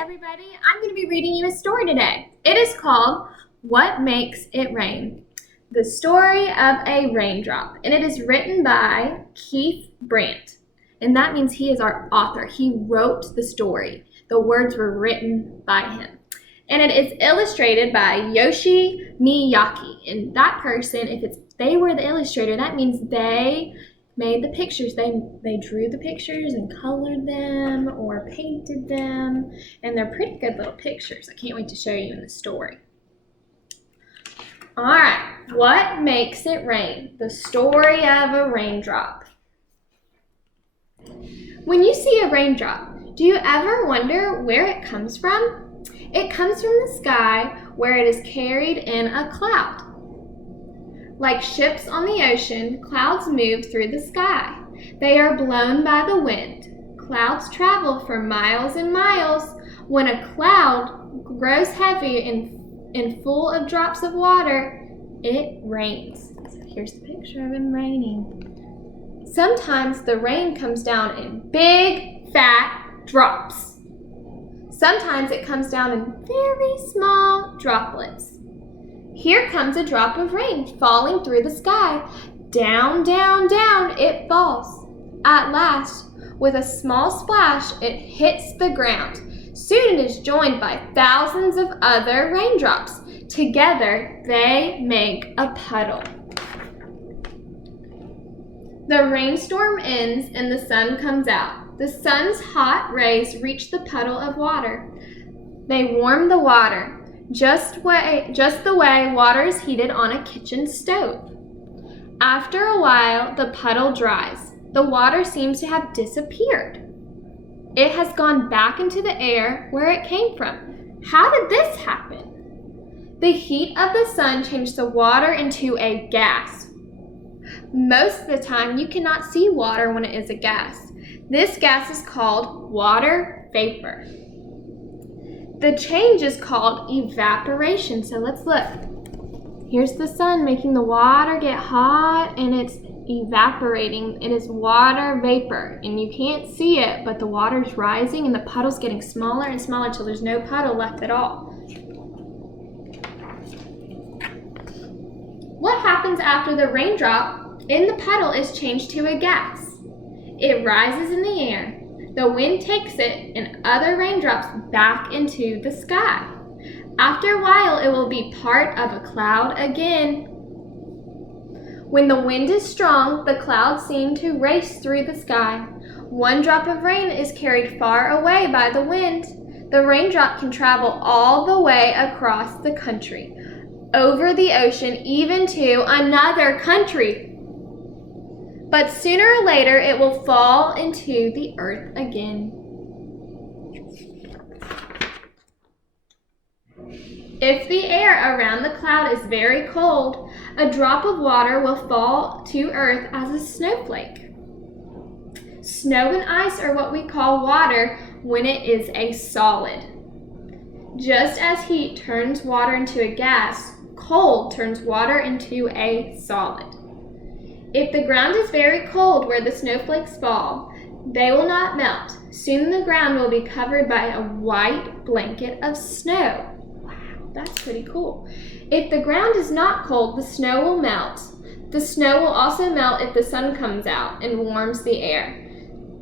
everybody. I'm going to be reading you a story today. It is called What Makes It Rain? The Story of a Raindrop. And it is written by Keith Brandt. And that means he is our author. He wrote the story. The words were written by him. And it is illustrated by Yoshi Miyake. And that person, if they were the illustrator, that means they made the pictures. They drew the pictures and colored them or painted them, and they're pretty good little pictures. I can't wait to show you in the story. All right, what makes it rain? The story of a raindrop. When you see a raindrop, do you ever wonder where it comes from? It comes from the sky where it is carried in a cloud. Like ships on the ocean, clouds move through the sky. They are blown by the wind. Clouds travel for miles and miles. When a cloud grows heavy and full of drops of water, it rains. So here's the picture of it raining. Sometimes the rain comes down in big, fat drops. Sometimes it comes down in very small droplets. Here comes a drop of rain falling through the sky. Down, down, down it falls. At last, with a small splash, it hits the ground. Soon it is joined by thousands of other raindrops. Together, they make a puddle. The rainstorm ends and the sun comes out. The sun's hot rays reach the puddle of water. They warm the water. Just the way water is heated on a kitchen stove. After a while, the puddle dries. The water seems to have disappeared. It has gone back into the air where it came from. How did this happen? The heat of the sun changed the water into a gas. Most of the time, you cannot see water when it is a gas. This gas is called water vapor. The change is called evaporation. So let's look. Here's the sun making the water get hot and it's evaporating. It is water vapor and you can't see it, but the water's rising and the puddle's getting smaller and smaller until there's no puddle left at all. What happens after the raindrop in the puddle is changed to a gas? It rises in the air. The wind takes it and other raindrops back into the sky. After a while, it will be part of a cloud again. When the wind is strong, the clouds seem to race through the sky. One drop of rain is carried far away by the wind. The raindrop can travel all the way across the country, over the ocean, even to another country. But sooner or later, it will fall into the earth again. If the air around the cloud is very cold, a drop of water will fall to earth as a snowflake. Snow and ice are what we call water when it is a solid. Just as heat turns water into a gas, cold turns water into a solid. If the ground is very cold where the snowflakes fall, they will not melt. Soon the ground will be covered by a white blanket of snow. Wow, that's pretty cool. If the ground is not cold, the snow will melt. The snow will also melt if the sun comes out and warms the air.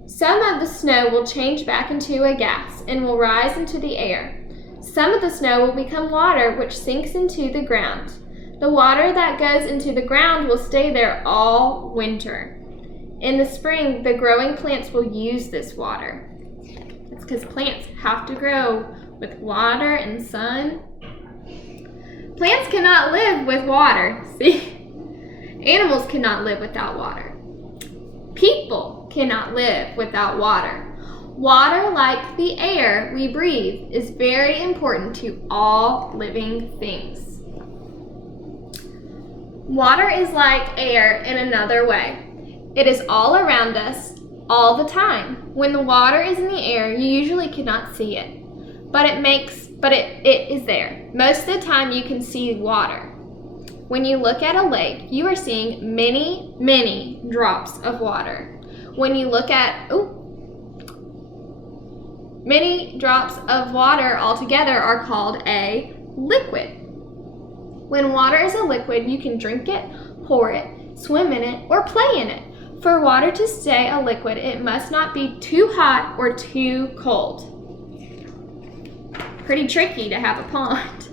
Some of the snow will change back into a gas and will rise into the air. Some of the snow will become water, which sinks into the ground. The water that goes into the ground will stay there all winter. In the spring, the growing plants will use this water. It's because plants have to grow with water and sun. Plants cannot live with water. See? Animals cannot live without water. People cannot live without water. Water, like the air we breathe, is very important to all living things. Water is like air in another way. It is all around us all the time. When the water is in the air, you usually cannot see it, but it is there. Most of the time you can see water. When you look at a lake, you are seeing many, many drops of water. When you look at Many drops of water altogether are called a liquid. When water is a liquid, you can drink it, pour it, swim in it, or play in it. For water to stay a liquid, it must not be too hot or too cold. Pretty tricky to have a pond.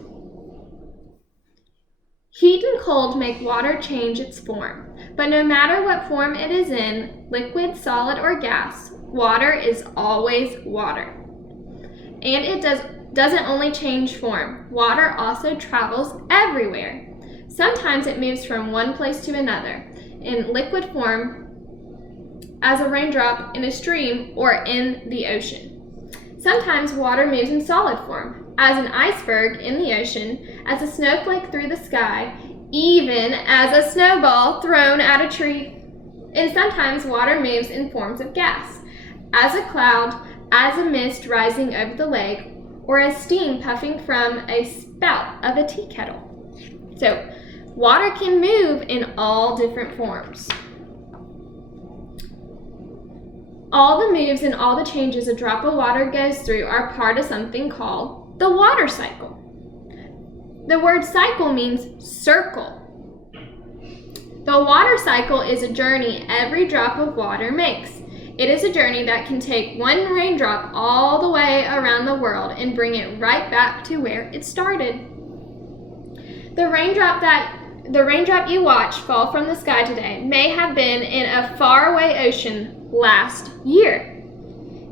Heat and cold make water change its form, but no matter what form it is in, liquid, solid, or gas, water is always water. And it doesn't only change form. Water also travels everywhere. Sometimes it moves from one place to another, in liquid form, as a raindrop in a stream, or in the ocean. Sometimes water moves in solid form, as an iceberg in the ocean, as a snowflake through the sky, even as a snowball thrown at a tree. And sometimes water moves in forms of gas, as a cloud, as a mist rising over the lake, or as steam puffing from a spout of a tea kettle. So, water can move in all different forms. All the moves and all the changes a drop of water goes through are part of something called the water cycle. The word cycle means circle. The water cycle is a journey every drop of water makes. It is a journey that can take one raindrop all the way around the world and bring it right back to where it started. The raindrop you watch fall from the sky today may have been in a faraway ocean last year.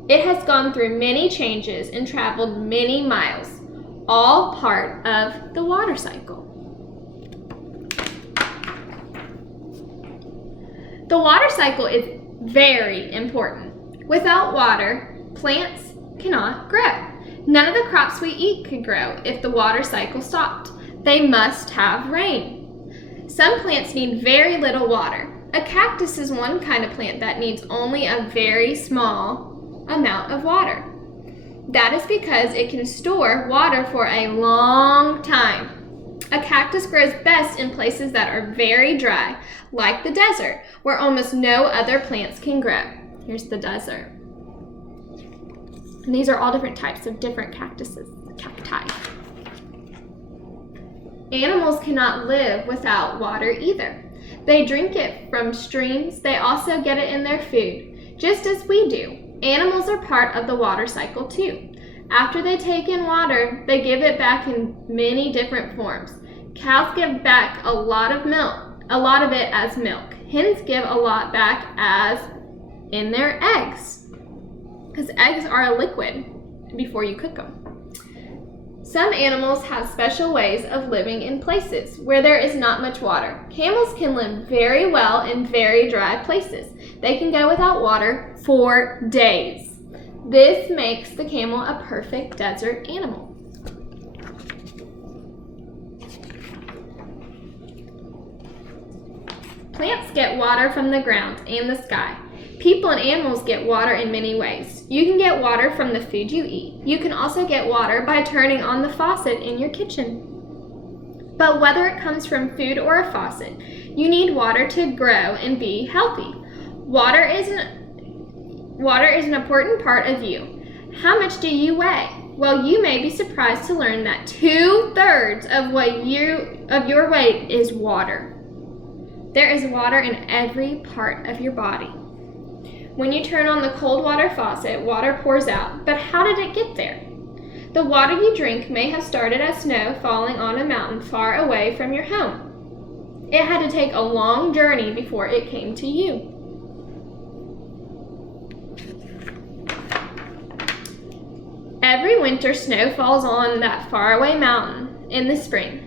It has gone through many changes and traveled many miles, all part of the water cycle. The water cycle is very important. Without water, plants cannot grow. None of the crops we eat could grow if the water cycle stopped. They must have rain. Some plants need very little water. A cactus is one kind of plant that needs only a very small amount of water. That is because it can store water for a long time. A cactus grows best in places that are very dry, like the desert, where almost no other plants can grow. Here's the desert. And these are all different types of different cactuses, cacti. Animals cannot live without water either. They drink it from streams. They also get it in their food, just as we do. Animals are part of the water cycle too. After they take in water, they give it back in many different forms. Cows give back a lot of it as milk. Hens give a lot back as in their eggs, because eggs are a liquid before you cook them. Some animals have special ways of living in places where there is not much water. Camels can live very well in very dry places. They can go without water for days. This makes the camel a perfect desert animal. Plants get water from the ground and the sky. People and animals get water in many ways. You can get water from the food you eat. You can also get water by turning on the faucet in your kitchen. But whether it comes from food or a faucet, you need water to grow and be healthy. Water is an important part of you. How much do you weigh? Well, you may be surprised to learn that 2/3 of your weight is water. There is water in every part of your body. When you turn on the cold water faucet, water pours out. But how did it get there? The water you drink may have started as snow falling on a mountain far away from your home. It had to take a long journey before it came to you. Every winter, snow falls on that faraway mountain in the spring.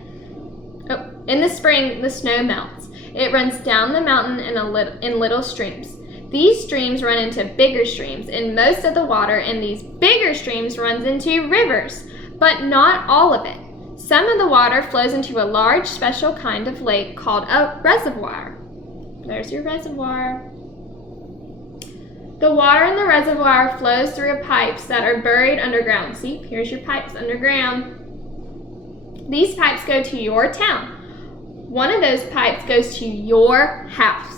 In the spring, the snow melts. It runs down the mountain in little streams. These streams run into bigger streams, and most of the water in these bigger streams runs into rivers, but not all of it. Some of the water flows into a large special kind of lake called a reservoir. There's your reservoir. The water in the reservoir flows through pipes that are buried underground. See, here's your pipes underground. These pipes go to your town. One of those pipes goes to your house.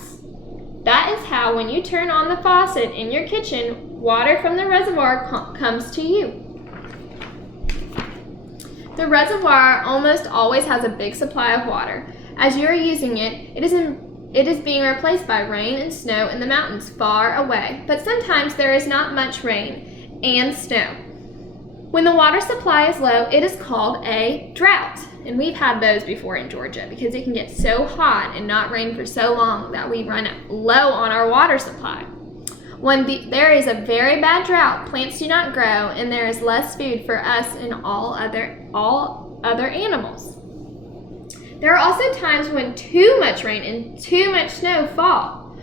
That is how when you turn on the faucet in your kitchen, Water from the reservoir comes to you. The reservoir almost always has a big supply of water. As you are using it, it is being replaced by rain and snow in the mountains far away. But sometimes there is not much rain and snow. When the water supply is low, it is called a drought. And we've had those before in Georgia because it can get so hot and not rain for so long that we run low on our water supply. When there is a very bad drought, plants do not grow and there is less food for us and all other animals. There are also times when too much rain and too much snow fall.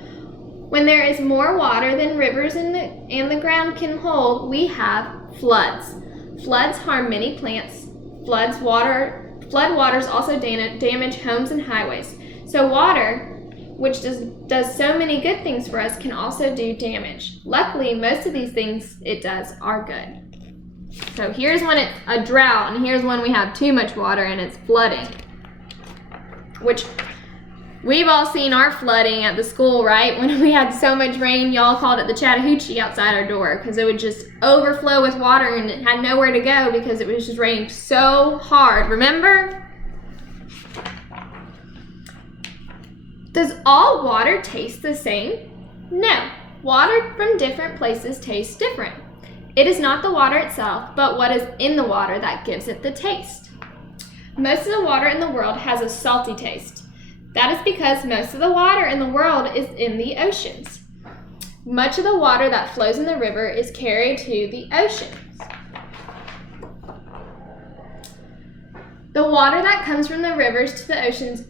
When there is more water than rivers and the ground can hold, we have floods. Floods harm many plants. Flood waters also damage homes and highways. So water, which does so many good things for us, can also do damage. Luckily, most of these things it does are good. So here's when it's a drought, and here's when we have too much water and it's flooding. Which we've all seen our flooding at the school, right? When we had so much rain, y'all called it the Chattahoochee outside our door because it would just overflow with water and it had nowhere to go because it was just raining so hard. Remember? Does all water taste the same? No. Water from different places tastes different. It is not the water itself, but what is in the water that gives it the taste. Most of the water in the world has a salty taste. That is because most of the water in the world is in the oceans. Much of the water that flows in the river is carried to the oceans. The water that comes from the rivers to the oceans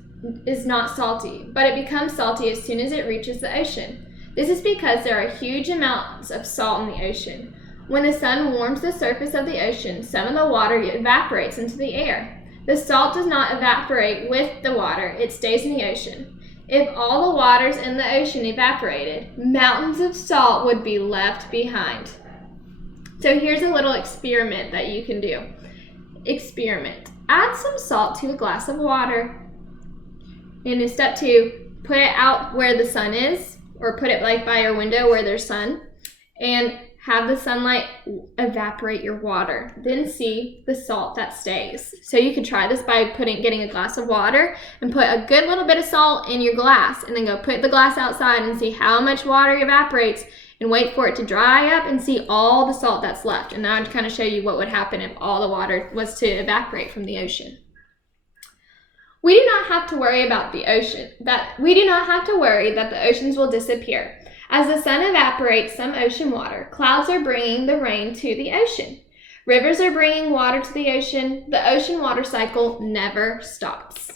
is not salty, but it becomes salty as soon as it reaches the ocean. This is because there are huge amounts of salt in the ocean. When the sun warms the surface of the ocean, some of the water evaporates into the air. The salt does not evaporate with the water, it stays in the ocean. If all the waters in the ocean evaporated, mountains of salt would be left behind. So here's a little experiment that you can do. Experiment. Add some salt to a glass of water. And in step 2, put it out where the sun is, or put it like by your window where there's sun, and have the sunlight evaporate your water. Then see the salt that stays. So you could try this by getting a glass of water and put a good little bit of salt in your glass, and then go put the glass outside and see how much water evaporates, and wait for it to dry up and see all the salt that's left. And that would kind of show you what would happen if all the water was to evaporate from the ocean. We do not have to worry about the ocean. We do not have to worry that the oceans will disappear. As the sun evaporates some ocean water, clouds are bringing the rain to the ocean. Rivers are bringing water to the ocean. The ocean water cycle never stops.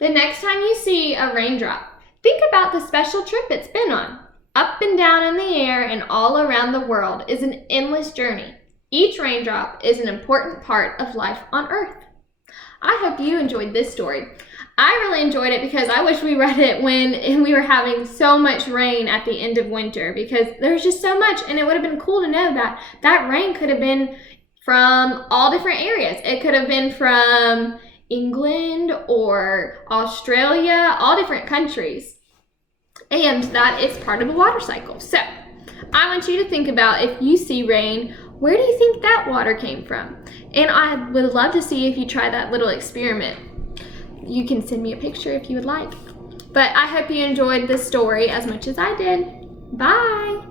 The next time you see a raindrop, think about the special trip it's been on. Up and down in the air and all around the world is an endless journey. Each raindrop is an important part of life on Earth. I hope you enjoyed this story. I really enjoyed it because I wish we read it when we were having so much rain at the end of winter, because there's just so much, and it would have been cool to know that that rain could have been from all different areas. It could have been from England or Australia, all different countries, and that it's part of the water cycle. So I want you to think about, if you see rain, where do you think that water came from? And I would love to see if you try that little experiment. You can send me a picture if you would like. But I hope you enjoyed this story as much as I did. Bye!